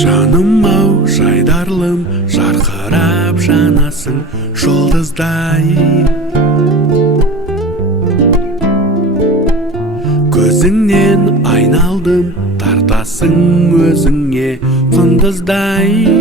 Жаным-ау, жайдарлым, жарқырап жанасың жұлдыздай. Көзіңнен айналдым, тартасың өзіңе құндыздай.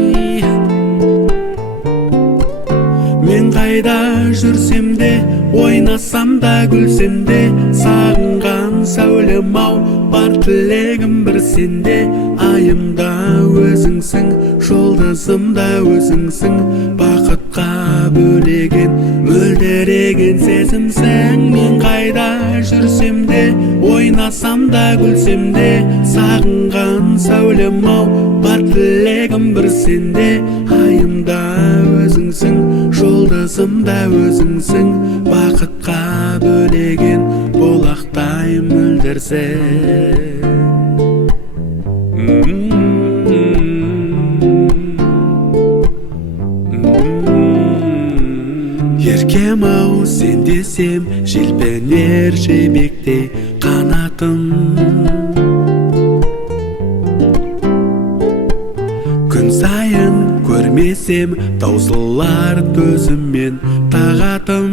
Мен қайда жүрсем де, ойнасам да күлсем де, сағынған сәулем-ау, бар тілегім бір сенде. Айымда өзіңсің, жұлдызымда өзіңсің, бақытқа бөлеген, мөлдіреген сезімсің. Мен қайда жүрсем де, ойнасам да күлсем де, сағынған сәулем-ау, бар тілегім бір сенде. Айымда өзіңсің, жұлдызымда өзіңсің, бақытқа бөлеген, болақтай мөлдірсің. Еркем-ау, сен десем, желпінер жебектей қанатым. Күн сайын көрмесем, таусылар төзіммен тағатым.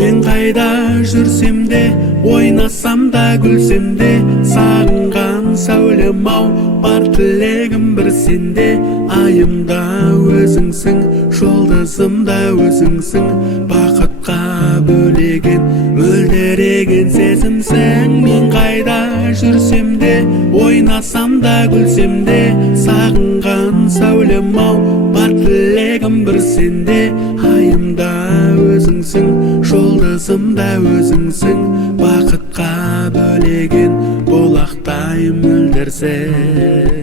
Мен қайда жүрсем де, ойнасам да күлсем де, сағынған сәулем-ау, бар тілегім бір сенде. Айымда өзіңсің, жұлдызымда өзіңсің, бақытқа бөлеген, мөлдіреген сезімсің. Мен қайда жүрсем де, ойнасам да күлсем де, сағынған сәулем-ау, бар тілегім бір сенде. Айымда өзіңсің, жұлдызымда өзіңсің, бақытқа бөлеген, болақтай мөлдірсің.